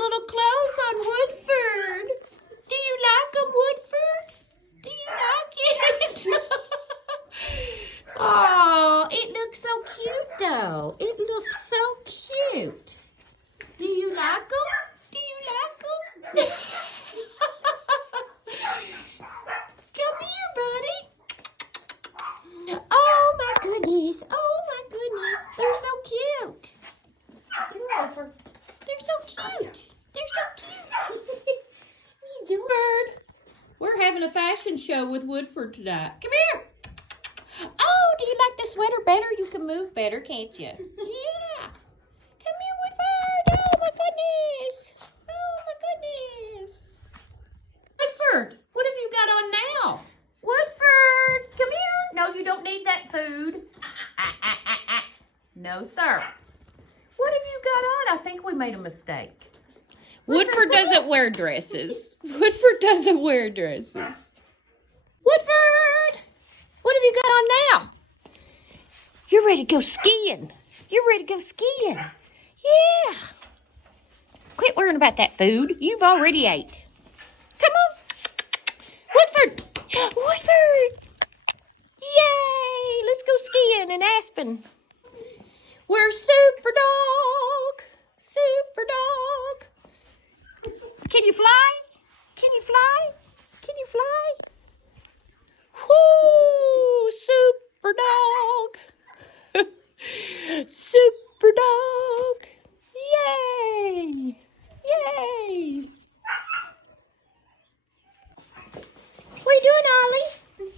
little clothes on, Woodford. Do you like them, Woodford? Do you like it? Oh, it looks so cute, though. It looks so cute. Do you like them? Do you like them? Come here, buddy. Oh, my goodness. Oh, my goodness. They're so cute. Come on, Woodford. They're so cute. They're so cute. What are you doing? Bird, we're having a fashion show with Woodford tonight. Come here. Oh, do you like the sweater better? You can move better, can't you? Yeah. Come here, Woodford. Oh, my goodness. Oh, my goodness. Woodford, what have you got on now? Woodford, come here. No, you don't need that food. No, sir. What have you got on? I think we made a mistake. Woodford doesn't wear dresses. Woodford doesn't wear dresses. Woodford, what have you got on now? You're ready to go skiing. You're ready to go skiing. Yeah. Quit worrying about that food. You've already ate. Come on. Woodford. Woodford. Yay. Let's go skiing in Aspen. We're Super Dog. Super Dog. Can you fly? Can you fly? Can you fly? Whoo! Super Dog. Super Dog. Yay! Yay! What are you doing, Ollie?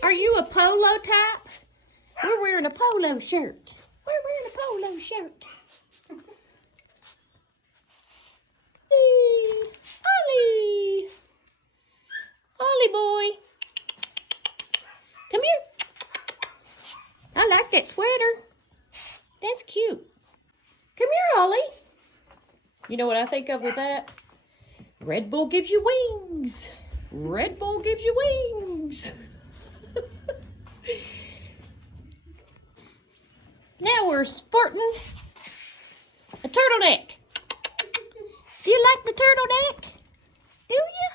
Are you a polo type? We're wearing a polo shirt. We're wearing a polo shirt. Ollie! Ollie boy. Come here. I like that sweater. That's cute. Come here, Ollie. You know what I think of with that? Red Bull gives you wings. Red Bull gives you wings. Now we're sporting a turtleneck. Do you like the turtleneck? Do you?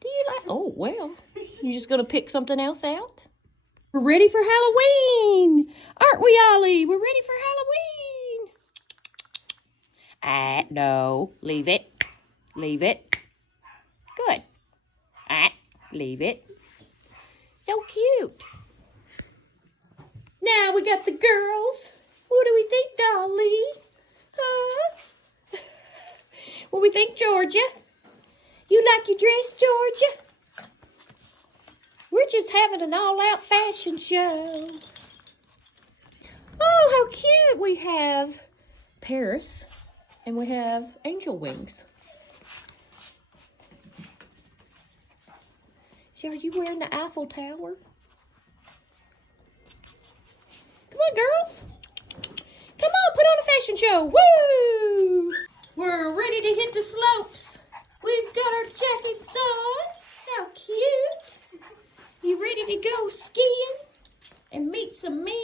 Do you like? Oh, well. You just going to pick something else out? We're ready for Halloween. Aren't we, Ollie? We're ready for Halloween. No. Leave it. Leave it. Good. Leave it. So cute. Now we got the girls. What do we think, Dolly? Huh? What do we think, Georgia? You like your dress, Georgia? We're just having an all-out fashion show. Oh, how cute. We have Paris and we have angel wings. See, are you wearing the Eiffel Tower? Come on, girls. Come on, put on a fashion show. Woo! We're ready to hit the slopes. We've got our jackets on. How cute. You ready to go skiing and meet some men?